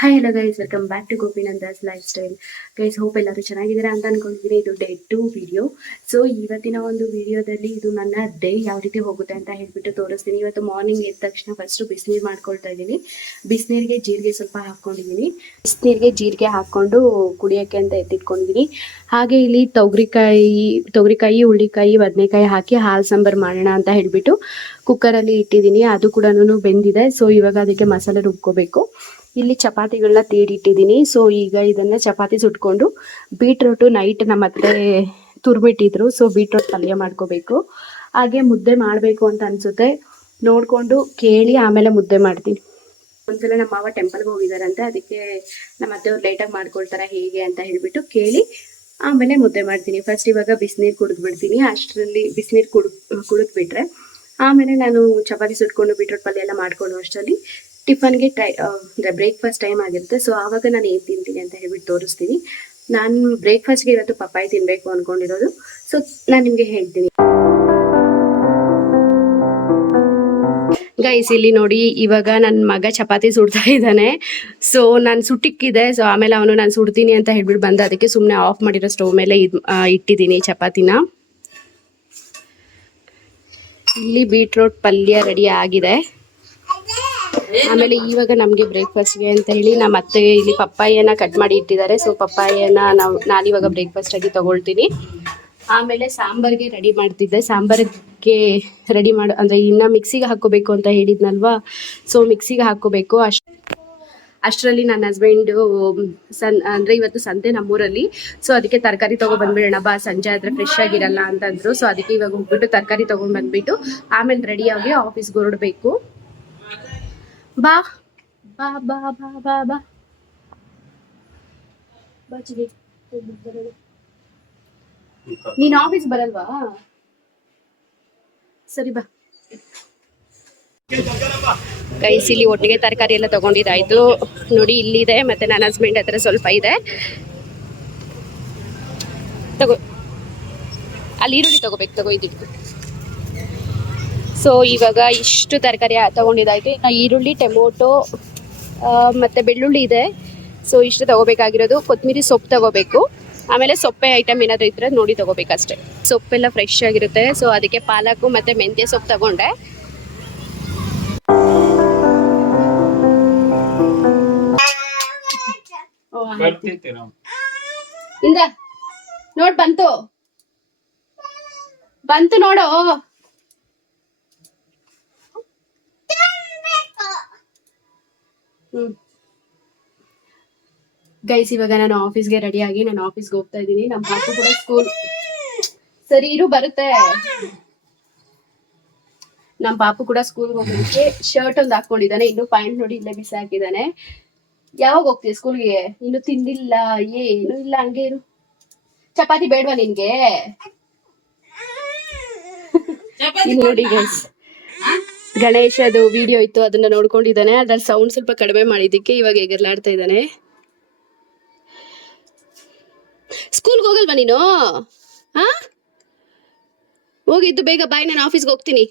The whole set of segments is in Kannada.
Hi hello guys, welcome back to Gopinandas life style. Guys, hope ಎಲ್ಲರೂ ಚೆನ್ನಾಗಿದ್ದೀರಾ ಅಂತ ಅನ್ಕೊಂಡಿದ್ದೀನಿ. ಇದು ಡೇ 2 ವಿಡಿಯೋ. ಸೊ ಇವತ್ತಿನ ಒಂದು ವಿಡಿಯೋದಲ್ಲಿ ಇದು ನನ್ನ ಡೇ ಯಾವ ರೀತಿ ಹೋಗುತ್ತೆ ಅಂತ ಹೇಳ್ಬಿಟ್ಟು ತೋರಿಸ್ತೀನಿ. ಇವತ್ತು ಮಾರ್ನಿಂಗ್ ಎದ್ದ ತಕ್ಷಣ ಫಸ್ಟ್ ಬಿಸಿನೀರು ಮಾಡ್ಕೊಳ್ತಾ ಇದ್ದೀನಿ. ಬಿಸಿನೀರಿಗೆ ಜೀರಿಗೆ ಸ್ವಲ್ಪ ಹಾಕ್ಕೊಂಡಿದ್ದೀನಿ. ಬಿಸಿನೀರಿಗೆ ಜೀರಿಗೆ ಹಾಕ್ಕೊಂಡು ಕುಡಿಯೋಕ್ಕೆ ಅಂತ ಎತ್ತಿಟ್ಕೊಂಡಿದ್ದೀನಿ. ಹಾಗೆ ಇಲ್ಲಿ ತೊಗರಿಕಾಯಿ, ಹುಳ್ಳಿಕಾಯಿ, ಬದನೆಕಾಯಿ ಹಾಕಿ ಹಾಲು ಸಾಂಬಾರು ಮಾಡೋಣ ಅಂತ ಹೇಳ್ಬಿಟ್ಟು ಕುಕ್ಕರಲ್ಲಿ ಇಟ್ಟಿದ್ದೀನಿ. ಅದು ಕೂಡ ಬೆಂದಿದೆ. ಸೊ ಇವಾಗ ಅದಕ್ಕೆ ಮಸಾಲೆ ರುಬ್ಕೋಬೇಕು. ಇಲ್ಲಿ ಚಪಾತಿಗಳನ್ನ ತೀಡಿಟ್ಟಿದ್ದೀನಿ. ಸೊ ಈಗ ಇದನ್ನ ಚಪಾತಿ ಸುಟ್ಕೊಂಡು ಬೀಟ್ರೂಟು ನೈಟ್ ನಮ್ಮ ಅತ್ತೆ ತುರ್ಬಿಟ್ಟಿದ್ರು. ಸೊ ಬೀಟ್ರೂಟ್ ಪಲ್ಯ ಮಾಡ್ಕೋಬೇಕು. ಹಾಗೆ ಮುದ್ದೆ ಮಾಡಬೇಕು ಅಂತ ಅನ್ಸುತ್ತೆ. ನೋಡ್ಕೊಂಡು ಕೇಳಿ ಆಮೇಲೆ ಮುದ್ದೆ ಮಾಡ್ತೀನಿ. ಒಂದ್ಸಲ ನಮ್ಮ ಮಾವ ಟೆಂಪಲ್ಗೆ ಹೋಗಿದಾರಂತೆ, ಅದಕ್ಕೆ ನಮ್ಮ ಅತ್ತೆಯವ್ರು ಲೇಟಾಗಿ ಮಾಡ್ಕೊಳ್ತಾರ ಹೇಗೆ ಅಂತ ಹೇಳ್ಬಿಟ್ಟು ಕೇಳಿ ಆಮೇಲೆ ಮುದ್ದೆ ಮಾಡ್ತೀನಿ. ಫಸ್ಟ್ ಇವಾಗ ಬಿಸಿನೀರು ಕುಡಿದ್ಬಿಡ್ತೀನಿ. ಅಷ್ಟರಲ್ಲಿ ಬಿಸಿನೀರು ಕುಡಿದ್ಬಿಟ್ರೆ ಆಮೇಲೆ ನಾನು ಚಪಾತಿ ಸುಟ್ಕೊಂಡು ಬೀಟ್ರೂಟ್ ಪಲ್ಯ ಎಲ್ಲ ಮಾಡ್ಕೊಂಡು ಅಷ್ಟರಲ್ಲಿ ಟಿಫನ್ಗೆ ಬ್ರೇಕ್ಫಾಸ್ಟ್ ಟೈಮ್ ಆಗಿರುತ್ತೆ. ಸೊ ಆವಾಗ ನಾನು ಏನು ತಿಂತೀನಿ ಅಂತ ಹೇಳ್ಬಿಟ್ಟು ತೋರಿಸ್ತೀನಿ. ನಾನು ಬ್ರೇಕ್ಫಾಸ್ಟ್ಗೆ ಇವತ್ತು ಪಪ್ಪಾಯಿ ತಿನ್ನಬೇಕು ಅಂದ್ಕೊಂಡಿರೋದು. ಸೊ ನಾನು ನಿಮಗೆ ಹೇಳ್ತೀನಿ. ಗೈಸ್, ಇಲ್ಲಿ ನೋಡಿ, ಇವಾಗ ನನ್ನ ಮಗ ಚಪಾತಿ ಸುಡ್ತಾ ಇದ್ದಾನೆ. ಸೊ ನಾನು ಸುಟ್ಟಿಕ್ಕಿದೆ. ಸೊ ಆಮೇಲೆ ಅವನು ನಾನು ಸುಡ್ತೀನಿ ಅಂತ ಹೇಳ್ಬಿಟ್ಟು ಬಂದ, ಅದಕ್ಕೆ ಸುಮ್ಮನೆ ಆಫ್ ಮಾಡಿರೋ ಸ್ಟವ್ ಮೇಲೆ ಇಟ್ಟಿದ್ದೀನಿ ಚಪಾತಿನ. ಇಲ್ಲಿ ಬೀಟ್ರೂಟ್ ಪಲ್ಯ ರೆಡಿ ಆಗಿದೆ. ಆಮೇಲೆ ಇವಾಗ ನಮಗೆ ಬ್ರೇಕ್ಫಾಸ್ಟ್ಗೆ ಅಂತ ಹೇಳಿ ನಮ್ಮ ಅತ್ತೆ ಇಲ್ಲಿ ಪಪ್ಪಾಯಿಯನ್ನ ಕಟ್ ಮಾಡಿ ಇಟ್ಟಿದ್ದಾರೆ. ಸೊ ಪಪ್ಪಾಯಿಯನ್ನ ನಾನಿವಾಗ ಬ್ರೇಕ್ಫಾಸ್ಟ್ ಆಗಿ ತಗೊಳ್ತೀನಿ. ಆಮೇಲೆ ಸಾಂಬಾರ್ಗೆ ರೆಡಿ ಮಾಡ್ತಿದ್ದೆ. ಸಾಂಬಾರಿಗೆ ರೆಡಿ ಅಂದರೆ ಇನ್ನು ಮಿಕ್ಸಿಗೆ ಹಾಕೋಬೇಕು ಅಂತ ಹೇಳಿದ್ನಲ್ವಾ. ಸೊ ಮಿಕ್ಸಿಗೆ ಹಾಕೋಬೇಕು. ಅಷ್ಟರಲ್ಲಿ ನನ್ನ ಹಸ್ಬೆಂಡು ಅಂದರೆ ಇವತ್ತು ಸಂತೆ ನಮ್ಮೂರಲ್ಲಿ. ಸೊ ಅದಕ್ಕೆ ತರಕಾರಿ ತೊಗೊಬಂದ್ಬಿಡೋಣ ಬಾ, ಸಂಜೆ ಆದರೆ ಫ್ರೆಶ್ ಆಗಿರಲ್ಲ ಅಂತಂದರು. ಸೊ ಅದಕ್ಕೆ ಇವಾಗ ಹೋಗ್ಬಿಟ್ಟು ತರಕಾರಿ ತೊಗೊಂಡು ಬಂದ್ಬಿಟ್ಟು ಆಮೇಲೆ ರೆಡಿಯಾಗಿ ಆಫೀಸ್ಗೆ ಹೊರಡಬೇಕು. ಬಾ ಬಾ ಬಾ ಬಾ ಬಾ ಬಾ ಬಾಚಿಗೆ. ನೀನು ಆಫೀಸ್ ಬರಲ್ವಾ? ಸರಿ ಬಾ. ಗೈಸ್, ಇಲ್ಲಿ ಒಟ್ಟಿಗೆ ತರಕಾರಿ ಎಲ್ಲ ತಗೊಂಡಿದ್ದಾಯ್ತು. ನೋಡಿ, ಇಲ್ಲಿದೆ, ಮತ್ತೆ ನನ್ನ ಹಸ್ಬೆಂಡ್ ಹತ್ರ ಸ್ವಲ್ಪ ಇದೆ. ತಗೋ, ಅಲ್ಲಿ ಈರುಳ್ಳಿ ತಗೋಬೇಕು. ತಗೋ, ಇದಿಟ್ಟು. ಸೊ ಇವಾಗ ಇಷ್ಟು ತರಕಾರಿ ತಗೊಂಡಿದ್ದಾಯ್ತು. ಇನ್ನು ಈರುಳ್ಳಿ, ಟೊಮೊಟೊ ಮತ್ತು ಬೆಳ್ಳುಳ್ಳಿ ಇದೆ. ಸೊ ಇಷ್ಟು ತಗೋಬೇಕಾಗಿರೋದು. ಕೊತ್ತಂಬರಿ ಸೊಪ್ಪು ತಗೋಬೇಕು. ಆಮೇಲೆ ಸೊಪ್ಪೆ ಐಟಮ್ ಏನಾದರೂ ಇದ್ರೆ ನೋಡಿ ತಗೋಬೇಕಷ್ಟೆ. ಸೊಪ್ಪೆಲ್ಲ ಫ್ರೆಶ್ ಆಗಿರುತ್ತೆ. ಸೊ ಅದಕ್ಕೆ ಪಾಲಕು ಮತ್ತು ಮೆಂತ್ಯ ಸೊಪ್ಪು ತಗೊಂಡೆ. ನೋಡ್, ಬಂತು ನೋಡು. ಗೈಸ್, ಇವಾಗ ನಾನು ಆಫೀಸ್ಗೆ ರೆಡಿಯಾಗಿ ನಾನು ಆಫೀಸ್ಗೆ ಹೋಗ್ತಾ ಇದ್ದೀನಿ. ನಮ್ಮ ಪಾಪು ಕೂಡ ಸ್ಕೂಲ್ ಸರಿ ಇರು ಬರುತ್ತೆ. ನಮ್ಮ ಪಾಪು ಕೂಡ ಸ್ಕೂಲ್ಗೆ ಹೋಗೋದಕ್ಕೆ ಶರ್ಟ್ ಒಂದು ಹಾಕೊಂಡಿದ್ದಾನೆ. ಇನ್ನು ಪ್ಯಾಂಟ್ ನೋಡಿ ಇಲ್ಲೇ ಬಿಸಿ ಹಾಕಿದ್ದಾನೆ. ಯಾವಾಗ ಹೋಗ್ತೀಯ ಸ್ಕೂಲ್ಗೆ? ಇನ್ನು ತಿಂದಿಲ್ಲ, ಏನು ಇಲ್ಲ, ಹಂಗೆ ಇರು. ಚಪಾತಿ ಬೇಡವಾ ನಿನ್ಗೆ? ನೋಡಿ ಗೈಸ್, ಗಣೇಶದು ವಿಡಿಯೋ ಇತ್ತು, ಅದನ್ನ ನೋಡ್ಕೊಂಡಿದ್ದಾನೆ. ಅದ್ರಲ್ಲಿ ಸೌಂಡ್ ಸ್ವಲ್ಪ ಕಡಿಮೆ ಮಾಡಿದ್ದಕ್ಕೆ ಇವಾಗ ಎಗರ್ಲಾಡ್ತಾ ಇದ್ದಾನೆ. ಸ್ಕೂಲ್ಗೆ ಹೋಗಲ್ವಾ ನೀನು? ಹೋಗಿದ್ದು ಬೇಗ ಬಾಯ್, ನಾನು ಆಫೀಸ್ಗೆ ಹೋಗ್ತೀನಿ.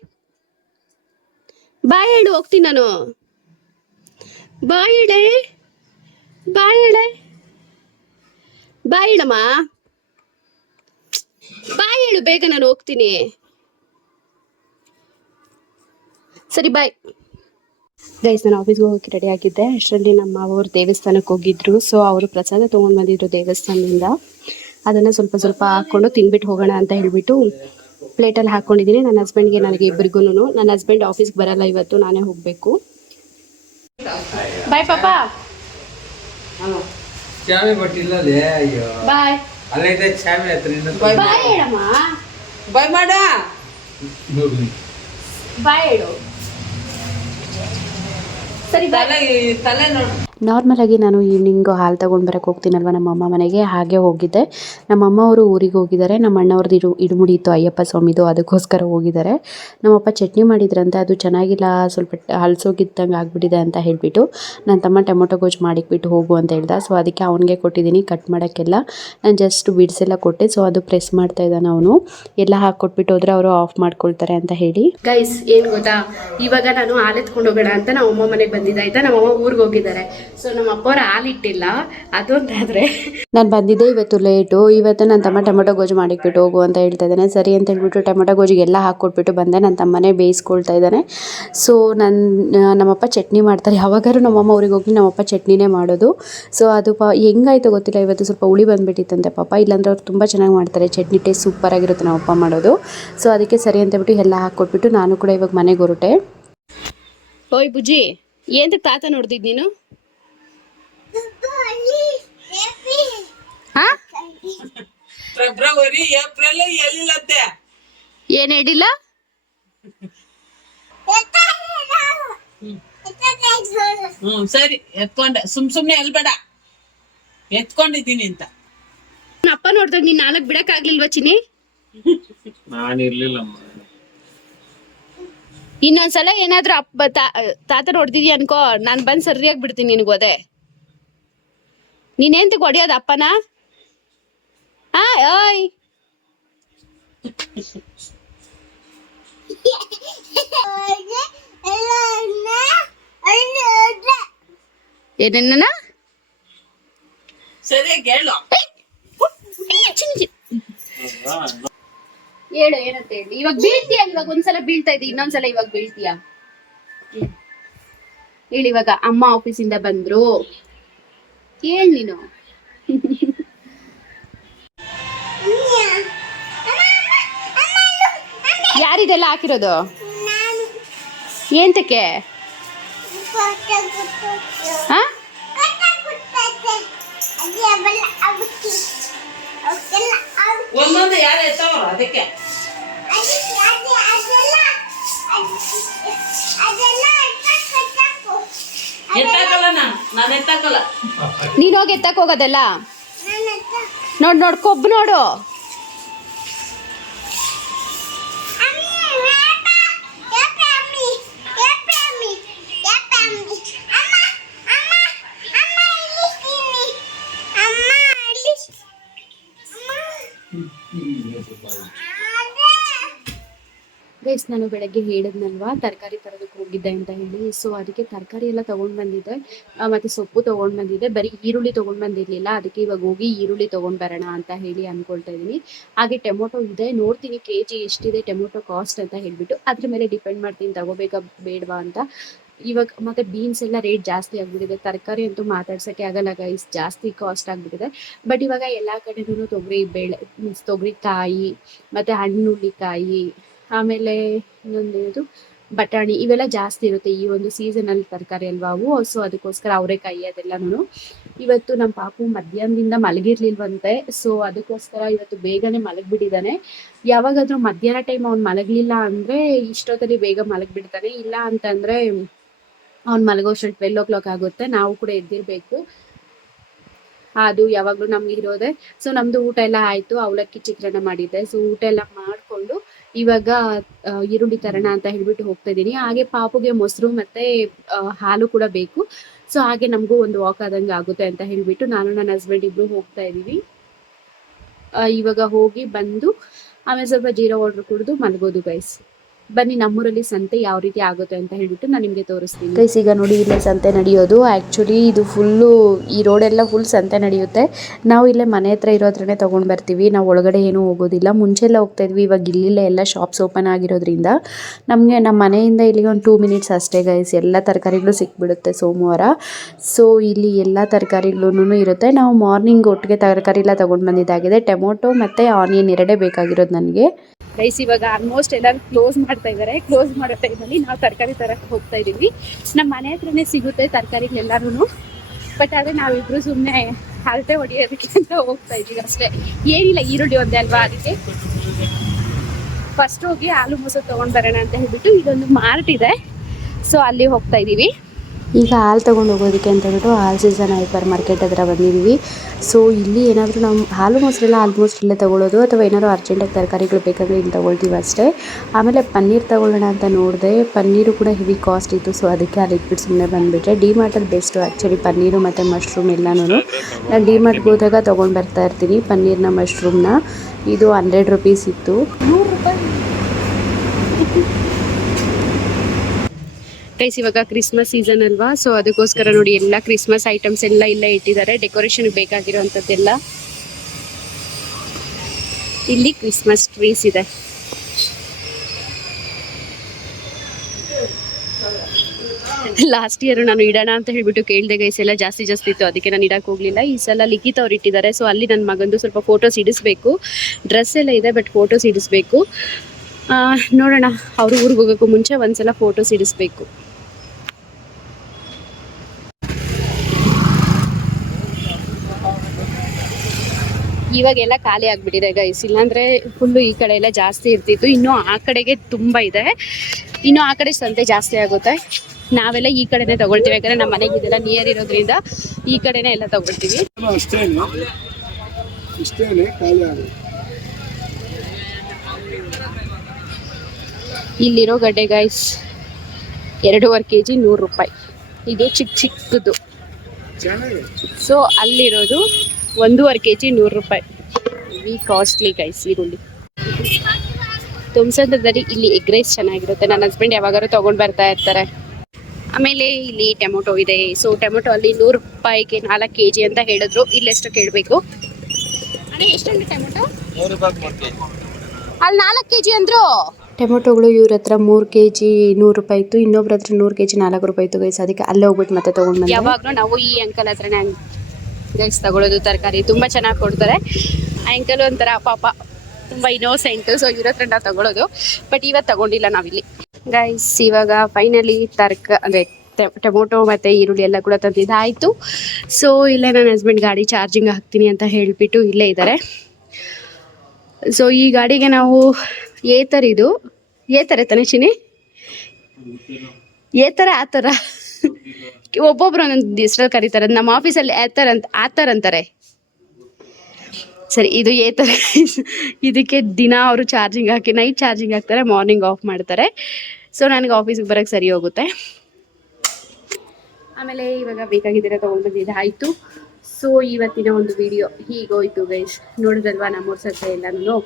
ಬಾಯ್ ಹೇಳು, ಹೋಗ್ತೀನಿ ನಾನು. ಬಾಯ್ ಹೇಳೆ, ಬಾಯ್ ಹೇಳೆ, ಬಾಯ್ ಹೇಳಮ್ಮ, ಬಾಯ್ ಹೇಳು ಬೇಗ, ನಾನು ಹೋಗ್ತೀನಿ. ಸರಿ ಬಾಯ್. ಗೈಸ್, ನಾನು ಆಫೀಸ್ಗೆ ಹೋಗೋಕ್ಕೆ ರೆಡಿ ಆಗಿದ್ದೆ. ಅಷ್ಟರಲ್ಲಿ ನಮ್ಮ ಅವರು ದೇವಸ್ಥಾನಕ್ಕೆ ಹೋಗಿದ್ರು. ಸೊ ಅವರು ಪ್ರಸಾದ ತೊಗೊಂಡು ಬಂದಿದ್ರು ದೇವಸ್ಥಾನದಿಂದ. ಅದನ್ನು ಸ್ವಲ್ಪ ಸ್ವಲ್ಪ ಹಾಕ್ಕೊಂಡು ತಿನ್ಬಿಟ್ಟು ಹೋಗೋಣ ಅಂತ ಹೇಳ್ಬಿಟ್ಟು ಪ್ಲೇಟಲ್ಲಿ ಹಾಕ್ಕೊಂಡಿದ್ದೀನಿ. ನನ್ನ ಹಸ್ಬೆಂಡ್ಗೆ, ನನಗೆ ಇಬ್ಬರಿಗೂ. ನನ್ನ ಹಸ್ಬೆಂಡ್ ಆಫೀಸ್ಗೆ ಬರಲ್ಲ ಇವತ್ತು, ನಾನೇ ಹೋಗಬೇಕು. ಬಾಯ್ ಪಾಪಾ. ಬಾಯ್. ಬಾಯ್ ಹೇಳಮ್ಮ. ಬಾಯ್ ಮಾಡ. ಬಾಯ್ ಹೇಳು. ಸರಿ ತಲೆ ನೋಡು. ನಾರ್ಮಲ್ ಆಗಿ ನಾನು ಈವ್ನಿಂಗ್ ಹಾಲು ತಗೊಂಡು ಬರಕ್ಕೆ ಹೋಗ್ತೀನಲ್ವ ನಮ್ಮ ಅಮ್ಮ ಮನೆಗೆ, ಹಾಗೆ ಹೋಗಿದ್ದೆ. ನಮ್ಮ ಅಮ್ಮ ಅವರು ಊರಿಗೆ ಹೋಗಿದ್ದಾರೆ. ನಮ್ಮ ಅಣ್ಣವ್ರದ್ದು ಇಡುಮುಡಿ ಇತ್ತು, ಅಯ್ಯಪ್ಪ ಸ್ವಾಮಿದು, ಅದಕ್ಕೋಸ್ಕರ ಹೋಗಿದ್ದಾರೆ. ನಮ್ಮಪ್ಪ ಚಟ್ನಿ ಮಾಡಿದ್ರಂತೆ, ಅದು ಚೆನ್ನಾಗಿಲ್ಲ, ಸ್ವಲ್ಪ ಹಲ್ಸೋಗಿದ್ದಂಗೆ ಆಗ್ಬಿಟ್ಟಿದೆ ಅಂತ ಹೇಳಿಬಿಟ್ಟು ನನ್ನ ತಮ್ಮ ಟೊಮೊಟೊ ಗೊಜ್ಜು ಮಾಡಿಕ್ಬಿಟ್ಟು ಹೋಗು ಅಂತ ಹೇಳ್ದ. ಸೊ ಅದಕ್ಕೆ ಅವನಿಗೆ ಕೊಟ್ಟಿದ್ದೀನಿ ಕಟ್ ಮಾಡೋಕ್ಕೆಲ್ಲ. ನಾನು ಜಸ್ಟ್ ಬಿಡ್ಸೆಲ್ಲ ಕೊಟ್ಟೆ. ಸೊ ಅದು ಪ್ರೆಸ್ ಮಾಡ್ತಾ ಇದ್ದಾನೆ ಅವನು. ಎಲ್ಲ ಹಾಕ್ಕೊಟ್ಬಿಟ್ಟು ಹೋದ್ರೆ ಅವರು ಆಫ್ ಮಾಡ್ಕೊಳ್ತಾರೆ ಅಂತ ಹೇಳಿ. ಗೈಸ್, ಏನು ಗೊತ್ತಾ, ಇವಾಗ ನಾನು ಹಾಲು ಎತ್ಕೊಂಡು ಹೋಗೋಣ ಅಂತ ನಮ್ಮ ಅಮ್ಮ ಮನೆಗೆ ಬಂದಿದ್ದೆ. ಆಯ್ತಾ, ನಮ್ಮಮ್ಮ ಊರಿಗೆ ಹೋಗಿದ್ದಾರೆ. ಸೊ ನಮ್ಮ ಅಪ್ಪವ್ರು ಹಾಲಿಟ್ಟಿಲ್ಲ ಅದೊಂದಾದರೆ ನಾನು ಬಂದಿದ್ದೆ ಇವತ್ತು ಲೇಟು. ಇವತ್ತು ನನ್ನ ತಮ್ಮ ಟೊಮೆಟೊ ಗೊಜ್ಜು ಮಾಡಿಕ್ಬಿಟ್ಟು ಹೋಗು ಅಂತ ಹೇಳ್ತಾ ಇದ್ದಾನೆ. ಸರಿ ಅಂತ ಹೇಳ್ಬಿಟ್ಟು ಟೊಮೆಟೊ ಗೊಜ್ಜಿಗೆಲ್ಲ ಹಾಕ್ಕೊಟ್ಬಿಟ್ಟು ಬಂದೆ. ನನ್ನ ತಮ್ಮನೇ ಬೇಯಿಸ್ಕೊಳ್ತಾ ಇದ್ದಾನೆ. ಸೊ ನಮ್ಮಪ್ಪ ಚಟ್ನಿ ಮಾಡ್ತಾರೆ. ಯಾವಾಗಾದ್ರೂ ನಮ್ಮಮ್ಮ ಊರಿಗೆ ಹೋಗಿ ನಮ್ಮಪ್ಪ ಚಟ್ನಿನೇ ಮಾಡೋದು. ಸೊ ಅದು ಹೆಂಗಾಯ್ತು ಗೊತ್ತಿಲ್ಲ, ಇವತ್ತು ಸ್ವಲ್ಪ ಹುಳಿ ಬಂದುಬಿಟ್ಟಿತ್ತಂತೆ ಪಾಪ. ಇಲ್ಲಾಂದ್ರೆ ಅವ್ರು ತುಂಬ ಚೆನ್ನಾಗಿ ಮಾಡ್ತಾರೆ ಚಟ್ನಿ, ಟೇಸ್ಟ್ ಸೂಪರಾಗಿರುತ್ತೆ ನಮ್ಮಪ್ಪ ಮಾಡೋದು. ಸೊ ಅದಕ್ಕೆ ಸರಿ ಅಂತಬಿಟ್ಟು ಎಲ್ಲ ಹಾಕ್ಕೊಟ್ಬಿಟ್ಟು ನಾನು ಕೂಡ ಇವಾಗ ಮನೆಗೆ ಹೊರಟೆ. ಓಯ್ ಬುಜ್ಜಿ, ಏನಕ್ಕೆ ತಾತ ನೋಡ್ತಿದ್ ನೀನು? ಫೆಬ್ರವರಿ ಏಪ್ರಿಲ್ ಎಲ್ಲಿಲ್ಲತ್ತೆ ಏನ್ ಹೇಳಿಲ್ಲ. ಸರಿ ಎತ್ಕೊಂಡೆ, ಸುಮ್ನೆ ಎಲ್ಬೇಡ, ಎತ್ಕೊಂಡಿದ್ದೀನಿ ಅಂತ. ಅಪ್ಪ ನೋಡ್ದಾಗ ನೀನ್ 4 ಬಿಡಕ್ ಆಗ್ಲಿಲ್ವಾ ಚಿನಿ? ನಾನಿರ್ಲಿಲ್ಲ. ಇನ್ನೊಂದ್ಸಲ ಏನಾದ್ರೂ ತಾತ ನೋಡ್ತಿದ್ಯ ಅನ್ಕೋ, ನಾನ್ ಬಂದ್ ಸರಿಯಾಗಿ ಬಿಡ್ತೀನಿ ನಿನಗೋದೆ. ನೀನೇಂತ ಹೊಡಿಯೋದ ಅಪ್ಪನ? ಓಯ್ ಏನೇನ ಸರಿಯಾಗಿ ಹೇಳು. ಹೇಳು ಏನಂತ ಹೇಳಿ. ಇವಾಗ ಬೀಳ್ತೀಯ, ಇವಾಗ ಒಂದ್ಸಲ ಬೀಳ್ತಾ ಇದ್ದಿ, ಇನ್ನೊಂದ್ಸಲ ಇವಾಗ ಬೀಳ್ತೀಯ. ಹೇಳಿ. ಇವಾಗ ಅಮ್ಮ ಆಫೀಸಿಂದ ಬಂದ್ರು, ಹೇಳಿ ನೀನು. ಯಾರಿದೆಲ್ಲ ಹಾಕಿರೋದು? ಏಂತಕ್ಕೆ? ಒಂದೊಂದು ಯಾರು ಎತ್ತವಲ್ಲ ಅದಕ್ಕೆ. ಎತ್ತಾಕಲ್ಲ, ನಾನು ಎತ್ತಾಕಲ್ಲ. ನೀನ್ ಹೋಗಿ ಎತ್ತಕ್ ಹೋಗೋದಲ್ಲ. ನೋಡ್ ಕೊಬ್ಬು ನೋಡು. ಗೈಸ್, ನಾನು ಬೆಳಗ್ಗೆ ಹೇಳಿದ್ನಲ್ವಾ ತರಕಾರಿ ತರೋದಕ್ಕೆ ಹೋಗಿದ್ದೆ ಅಂತ ಹೇಳಿ. ಸೊ ಅದಕ್ಕೆ ತರಕಾರಿ ಎಲ್ಲ ತೊಗೊಂಡು ಬಂದಿದ್ದೆ, ಮತ್ತು ಸೊಪ್ಪು ತೊಗೊಂಡು ಬಂದಿದ್ದೆ. ಬರೀ ಈರುಳ್ಳಿ ತೊಗೊಂಡು ಬಂದಿರಲಿಲ್ಲ. ಅದಕ್ಕೆ ಇವಾಗ ಹೋಗಿ ಈರುಳ್ಳಿ ತೊಗೊಂಡು ಬರೋಣ ಅಂತ ಹೇಳಿ ಅಂದ್ಕೊಳ್ತಾ ಇದ್ದೀನಿ. ಹಾಗೆ ಟೊಮೊಟೊ ಇದೆ, ನೋಡ್ತೀನಿ KG ಎಷ್ಟಿದೆ ಟೊಮೊಟೊ ಕಾಸ್ಟ್ ಅಂತ ಹೇಳಿಬಿಟ್ಟು ಅದ್ರ ಮೇಲೆ ಡಿಪೆಂಡ್ ಮಾಡ್ತೀನಿ ತಗೋಬೇಕಾ ಬೇಡವಾ ಅಂತ. ಇವಾಗ ಮತ್ತು ಬೀನ್ಸ್ ಎಲ್ಲ ರೇಟ್ ಜಾಸ್ತಿ ಆಗಿಬಿಟ್ಟಿದೆ. ತರಕಾರಿ ಅಂತೂ ಮಾತಾಡ್ಸೋಕ್ಕೆ ಆಗಲ್ಲ ಗೈಸ್, ಜಾಸ್ತಿ ಕಾಸ್ಟ್ ಆಗಿಬಿಟ್ಟಿದೆ. ಬಟ್ ಇವಾಗ ಎಲ್ಲ ಕಡೆನೂ ತೊಗರಿಕಾಯಿ ಮತ್ತು ಹಣ್ಣುಳ್ಳಿಕಾಯಿ, ಆಮೇಲೆ ಇನ್ನೊಂದು ಬಟಾಣಿ, ಇವೆಲ್ಲ ಜಾಸ್ತಿ ಇರುತ್ತೆ ಈ ಒಂದು ಸೀಸನಲ್ಲಿ ತರಕಾರಿ ಅಲ್ವಾ ಅವು. ಸೊ ಅದಕ್ಕೋಸ್ಕರ ಅವರೆಕಾಯಿ ಅದೆಲ್ಲನೂ. ಇವತ್ತು ನಮ್ಮ ಪಾಪು ಮಧ್ಯಾಹ್ನದಿಂದ ಮಲಗಿರ್ಲಿಲ್ವಂತೆ. ಸೊ ಅದಕ್ಕೋಸ್ಕರ ಇವತ್ತು ಬೇಗನೆ ಮಲಗಿಬಿಟ್ಟಿದ್ದಾನೆ. ಯಾವಾಗಾದ್ರೂ ಮಧ್ಯಾಹ್ನ ಟೈಮ್ ಅವ್ನು ಮಲಗಲಿಲ್ಲ ಅಂದರೆ ಇಷ್ಟೊತ್ತಲ್ಲಿ ಬೇಗ ಮಲಗಿಬಿಡ್ತಾನೆ. ಇಲ್ಲ ಅಂತಂದರೆ ಅವ್ನು ಮಲಗೋಷ್ಟು 12 o'clock ಆಗುತ್ತೆ. ನಾವು ಕೂಡ ಎದ್ದಿರಬೇಕು, ಅದು ಯಾವಾಗಲೂ ನಮ್ಗೆ ಇರೋದೆ. ಸೊ ನಮ್ಮದು ಊಟ ಎಲ್ಲ ಆಯಿತು, ಅವಲಕ್ಕಿ ಚಿತ್ರಾನ್ನ ಮಾಡಿದ್ದೆ. ಸೊ ಊಟ ಎಲ್ಲ ಮಾಡಿಕೊಂಡು ಇವಾಗ ಈರುಳ್ಳಿ ತರೋಣ ಅಂತ ಹೇಳ್ಬಿಟ್ಟು ಹೋಗ್ತಾ ಇದ್ದೀನಿ. ಹಾಗೆ ಪಾಪುಗೆ ಮೊಸರು ಮತ್ತು ಹಾಲು ಕೂಡ ಬೇಕು. ಸೊ ಹಾಗೆ ನಮಗೂ ಒಂದು ವಾಕ್ ಆದಂಗೆ ಆಗುತ್ತೆ ಅಂತ ಹೇಳಿಬಿಟ್ಟು ನಾನು ನನ್ನ ಹಸ್ಬೆಂಡ್ ಇಬ್ಬರು ಹೋಗ್ತಾ ಇದ್ದೀವಿ. ಇವಾಗ ಹೋಗಿ ಬಂದು ಆಮೇಲೆ ಸ್ವಲ್ಪ ಜೀರಾ ವಾಟರ್ ಕುಡಿದು ಮಲಗೋದು ಗೈಸ್. ಬನ್ನಿ ನಮ್ಮೂರಲ್ಲಿ ಸಂತೆ ಯಾವ ರೀತಿ ಆಗುತ್ತೆ ಅಂತ ಹೇಳ್ಬಿಟ್ಟು ನಾನು ನಿಮಗೆ ತೋರಿಸ್ತೀನಿ ಗೈಸ್. ಈಗ ನೋಡಿ ಇಲ್ಲೇ ಸಂತೆ ನಡೆಯೋದು. ಆ್ಯಕ್ಚುಲಿ ಇದು ಫುಲ್ಲು ಈ ರೋಡೆಲ್ಲ ಫುಲ್ ಸಂತೆ ನಡೆಯುತ್ತೆ. ನಾವು ಇಲ್ಲೇ ಮನೆ ಹತ್ರ ಇರೋದ್ರೇ ತೊಗೊಂಡು ಬರ್ತೀವಿ. ನಾವು ಒಳಗಡೆ ಏನೂ ಹೋಗೋದಿಲ್ಲ. ಮುಂಚೆ ಎಲ್ಲ ಹೋಗ್ತಾ ಇದ್ವಿ, ಇವಾಗ ಇಲ್ಲಿಲ್ಲ ಎಲ್ಲ ಶಾಪ್ಸ್ ಓಪನ್ ಆಗಿರೋದ್ರಿಂದ ನಮಗೆ ನಮ್ಮ ಮನೆಯಿಂದ ಇಲ್ಲಿಗೆ ಒಂದು 2 minutes ಅಷ್ಟೇ ಗೈಸ್. ಎಲ್ಲ ತರಕಾರಿಗಳು ಸಿಕ್ಬಿಡುತ್ತೆ ಸೋಮವಾರ. ಸೊ ಇಲ್ಲಿ ಎಲ್ಲ ತರಕಾರಿಗಳೂ ಇರುತ್ತೆ. ನಾವು ಮಾರ್ನಿಂಗ್ ಒಟ್ಟಿಗೆ ತರಕಾರಿ ಎಲ್ಲ ತೊಗೊಂಡು ಬಂದಿದ್ದಾಗಿದೆ. ಟೊಮೊಟೊ ಮತ್ತು ಆನಿಯನ್ ಎರಡೇ ಬೇಕಾಗಿರೋದು ನನಗೆ ಗೈಸ್. ಇವಾಗ ಆಲ್ಮೋಸ್ಟ್ ಎಲ್ಲರೂ ಕ್ಲೋಸ್ ಮಾಡ್ತಾ ಇದ್ದಾರೆ. ಕ್ಲೋಸ್ ಮಾಡೋ ಟೈಮಲ್ಲಿ ನಾವು ತರಕಾರಿ ತರಕ್ಕೆ ಹೋಗ್ತಾ ಇದ್ದೀವಿ. ನಮ್ಮ ಮನೆ ಹತ್ರನೇ ಸಿಗುತ್ತೆ ತರಕಾರಿಗಳೆಲ್ಲರೂ. ಬಟ್ ಆದರೆ ನಾವಿಬ್ಬರು ಸುಮ್ಮನೆ ಹರಟೆ ಹೊಡಿಯೋದಕ್ಕೆ ಅಂತ ಹೋಗ್ತಾ ಇದ್ದೀವಿ ಅಷ್ಟೇ. ಏನಿಲ್ಲ, ಈರುಳ್ಳಿ ಒಂದೇ ಅಲ್ವಾ, ಅದಕ್ಕೆ ಫಸ್ಟ್ ಹೋಗಿ ಹಾಲು ಮೊಸರು ತೊಗೊಂಡು ಬರೋಣ ಅಂತ ಹೇಳ್ಬಿಟ್ಟು ಇದೊಂದು ಮಾರ್ಟ್ ಇದೆ. ಸೊ ಅಲ್ಲಿ ಹೋಗ್ತಾ ಇದ್ದೀವಿ. ಈಗ ಹಾಲು ತೊಗೊಂಡು ಹೋಗೋದಕ್ಕೆ ಅಂತ ಹೇಳ್ಬಿಟ್ಟು ಹಾಲು ಸೀಸನ್ ಹೈಪರ್ ಮಾರ್ಕೆಟ್ ಹತ್ರ ಬಂದಿದ್ದೀವಿ. ಸೊ ಇಲ್ಲಿ ಏನಾದರೂ ನಾವು ಹಾಲು ಮೊಸರೆಲ್ಲ ಆಲ್ಮೋಸ್ಟ್ ಇಲ್ಲೇ ತೊಗೊಳ್ಳೋದು, ಅಥವಾ ಏನಾದರೂ ಅರ್ಜೆಂಟಾಗಿ ತರಕಾರಿಗಳು ಬೇಕಂದರೆ ಇಲ್ಲಿ ತೊಗೊಳ್ತೀವಿ ಅಷ್ಟೇ. ಆಮೇಲೆ ಪನ್ನೀರ್ ತೊಗೊಳ್ಳೋಣ ಅಂತ ನೋಡಿದೆ, ಪನ್ನೀರು ಕೂಡ ಹೆವಿ ಕಾಸ್ಟ್ ಇತ್ತು. ಸೊ ಅದಕ್ಕೆ ಅಲ್ಲಿ ಇಟ್ಬಿಟ್ಟು ಸುಮ್ಮನೆ ಬಂದುಬಿಟ್ರೆ. ಡಿಮಾರ್ಟಲ್ಲಿ ಬೆಸ್ಟು ಆ್ಯಕ್ಚುಲಿ ಪನ್ನೀರು ಮತ್ತು ಮಶ್ರೂಮ್ ಎಲ್ಲನೂ. ನಾನು ಡಿಮಾರ್ಟ್ಗೆ ಹೋದಾಗ ತೊಗೊಂಡು ಬರ್ತಾ ಇರ್ತೀನಿ ಪನ್ನೀರ್ನ ಮಶ್ರೂಮ್ನ. ಇದು 100 rupees ಇತ್ತು. 100 ರೂಪಾಯಿ ಗೈಸ್ ಇವಾಗ ಕ್ರಿಸ್ಮಸ್ ಸೀಸನ್ ಅಲ್ವಾ, ಸೊ ಅದಕ್ಕೋಸ್ಕರ ನೋಡಿ ಎಲ್ಲ ಕ್ರಿಸ್ಮಸ್ ಐಟಮ್ಸ್ ಎಲ್ಲ ಇಲ್ಲೇ ಇಟ್ಟಿದ್ದಾರೆ, ಡೆಕೋರೇಷನ್ ಬೇಕಾಗಿರೋಂಥದ್ದೆಲ್ಲ. ಇಲ್ಲಿ ಕ್ರಿಸ್ಮಸ್ ಟ್ರೀಸ್ ಇದೆ. ಲಾಸ್ಟ್ ಇಯರ್ ನಾನು ಇಡೋಣ ಅಂತ ಹೇಳ್ಬಿಟ್ಟು ಕೇಳಿದೆ ಗೈಸ್, ಎಲ್ಲ ಜಾಸ್ತಿ ಇತ್ತು, ಅದಕ್ಕೆ ನಾನು ಇಡಕ್ಕೆ ಹೋಗ್ಲಿಲ್ಲ. ಈ ಸಲ ಲಿಖಿತ್ ಅವ್ರು ಇಟ್ಟಿದ್ದಾರೆ, ಸೊ ಅಲ್ಲಿ ನನ್ನ ಮಗಂದು ಸ್ವಲ್ಪ ಫೋಟೋಸ್ ಇಡಿಸ್ಬೇಕು. ಡ್ರೆಸ್ ಎಲ್ಲ ಇದೆ, ಬಟ್ ಫೋಟೋಸ್ ಇಡಿಸ್ಬೇಕು. ನೋಡೋಣ, ಅವರು ಊರಿಗೆ ಹೋಗೋಕ್ಕೂ ಮುಂಚೆ ಒಂದ್ಸಲ ಫೋಟೋಸ್ ಇಡಿಸ್ಬೇಕು. ಇವಾಗೆಲ್ಲ ಖಾಲಿ ಆಗ್ಬಿಟ್ಟಿದೆ ಗೈಸ್, ಇಲ್ಲಾಂದ್ರೆ ಫುಲ್ಲು ಈ ಕಡೆ ಎಲ್ಲ ಜಾಸ್ತಿ ಇರ್ತಿತ್ತು. ಇನ್ನು ಆ ಕಡೆಗೆ ತುಂಬಾ ಇದೆ, ಇನ್ನು ಆ ಕಡೆ ಸಂತೆ ಜಾಸ್ತಿ ಆಗುತ್ತೆ. ನಾವೆಲ್ಲ ಈ ಕಡೆನೆ ತಗೊಳ್ತೀವಿ, ಯಾಕಂದ್ರೆ ನಮ್ಮ ಮನೆಗೆ ಇದೆಲ್ಲ ನಿಯರ್ ಇರೋದ್ರಿಂದ ಈ ಕಡೆನೆ ಎಲ್ಲ ತಗೊಳ್ತೀವಿ. ಇಲ್ಲಿರೋ ಗಡ್ಡೆ ಗೈಸ್ 2.5 kg 100 ರೂಪಾಯಿ. ಇದು ಚಿಕ್ಕದು. ಸೊ ಅಲ್ಲಿರೋದು 1.5 kg 100 ರೂಪಾಯಿ. ವಿ ಕಾಸ್ಟ್ಲಿ ಗೈಸ್. ಈರುಳ್ಳಿ ತುಮ್ಸಂದ್ರದಲ್ಲಿ ಇಲ್ಲಿ ಎಗ್ ರೈಸ್ ಚೆನ್ನಾಗಿರುತ್ತೆ. ನನ್ನ ಹಸ್ಬೆಂಡ್ ಯಾವಾಗಾರು ತಗೊಂಡ್ ಬರ್ತಾ ಇರ್ತಾರೆ. ಆಮೇಲೆ ಇಲ್ಲಿ ಟೊಮೊಟೊ ಇದೆ. ಸೊ ಟೊಮೊಟೊ ಅಲ್ಲಿ 100 ರೂಪಾಯಿಗೆ 4 kg ಅಂತ ಹೇಳಿದ್ರು. ಇಲ್ಲೆಷ್ಟು ಕೇಳಬೇಕು ಅಣ್ಣ, ಎಷ್ಟುಂಟು ಟೊಮೊಟೊ? ಅಲ್ಲಿ 4 kg ಅಂದ್ರು. ಟೊಮೊಟೊಗಳು ಇವ್ರ ಹತ್ರ 3 kg 100 ರೂಪಾಯಿ ಇತ್ತು, ಇನ್ನೊಬ್ರ ಹತ್ರ 100 kg 4 ರೂಪಾಯಿ ಇತ್ತು ಗೈಸ್. ಅದಕ್ಕೆ ಅಲ್ಲೇ ಹೋಗ್ಬಿಟ್ಟು ಮತ್ತೆ ತಗೊಂಡ್ ಬಂದೆ. ಯಾವಾಗಲೂ ನಾವು ಈ ಅಂಕಲ್ ಹತ್ರನೇ ಗೈಸ್ ತಗೊಳ್ಳೋದು ತರಕಾರಿ. ತುಂಬಾ ಚೆನ್ನಾಗಿ ಕೊಡ್ತಾರೆ. ಅಂಕಲ್ ಒಂಥರ ಪಾಪ ತುಂಬಾ ಇನ್ನೋಸೆಂಟ್, ಸೊ ಇವ್ರ ಹತ್ರ ನಾವು ತಗೊಳ್ಳೋದು. ಬಟ್ ಇವತ್ತು ತಗೊಂಡಿಲ್ಲ ನಾವಿಲ್ಲಿ ಗೈಸ್. ಇವಾಗ ಫೈನಲಿ ಅಂದ್ರೆ ಟೊಮೊಟೊ ಮತ್ತೆ ಈರುಳ್ಳಿ ಎಲ್ಲ ಕೂಡ ತಂದಿದ್ದಾಯ್ತು. ಸೊ ಇಲ್ಲೇ ನನ್ನ ಹಸ್ಬೆಂಡ್ ಗಾಡಿ ಚಾರ್ಜಿಂಗ್ ಹಾಕ್ತೀನಿ ಅಂತ ಹೇಳ್ಬಿಟ್ಟು ಇಲ್ಲೇ ಇದ್ದಾರೆ. ಸೊ ಈ ಗಾಡಿಗೆ ನಾವು ಏತರ ತಾನೆ ಚಿನಿ, ಏತರ ಆ ಥರ ಒಬ್ಬೊಬ್ರು ಒಂದೊಂದು ಹೆಸ್ರಲ್ಲಿ ಕರೀತಾರೆ. ನಮ್ಮ ಆಫೀಸಲ್ಲಿ ಆತರ್ ಅಂತಾರೆ. ಸರಿ, ಇದು ಏತರ. ಇದಕ್ಕೆ ದಿನ ಅವರು ಚಾರ್ಜಿಂಗ್ ಹಾಕಿ ನೈಟ್ ಚಾರ್ಜಿಂಗ್ ಹಾಕ್ತಾರೆ, ಮಾರ್ನಿಂಗ್ ಆಫ್ ಮಾಡ್ತಾರೆ. ಸೊ ನನಗೆ ಆಫೀಸಿಗೆ ಬರೋಕ್ಕೆ ಸರಿ ಹೋಗುತ್ತೆ. ಆಮೇಲೆ ಇವಾಗ ಬೇಕಾಗಿದ್ದೀರ ತೊಗೊಂಡ್ಬಂದಿದ್ದು ಆಯಿತು. ಸೊ ಇವತ್ತಿನ ಒಂದು ವಿಡಿಯೋ ಹೀಗೋಯ್ತು ಗೈಸ್. ನೋಡಿದ್ರಲ್ವಾ ನಮ್ಮೂರ ಸತ್ಯ ಎಲ್ಲನೂ.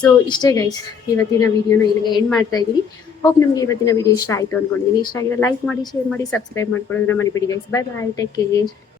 ಸೊ ಇಷ್ಟೇ ಗೈಸ್, ಇವತ್ತಿನ ವಿಡಿಯೋನ ಇಲ್ಲಿಗೆ ಎಂಡ್ ಮಾಡ್ತಾ ಇದ್ದೀನಿ. ಹೋಪ್ ನಿಮಗೆ ಇವತ್ತಿನ ವಿಡಿಯೋ ಇಷ್ಟ ಆಯಿತು ಅಂದ್ಕೊಂಡಿದ್ದೀನಿ. ಇಷ್ಟ ಆಗಿದ್ರೆ ಲೈಕ್ ಮಾಡಿ, ಶೇರ್ ಮಾಡಿ, ಸಬ್ಸ್ಕ್ರೈಬ್ ಮಾಡ್ಕೊಳ್ಳೋದನ್ನ ಮರಿಬೇಡಿ guys. Bye bye, take care.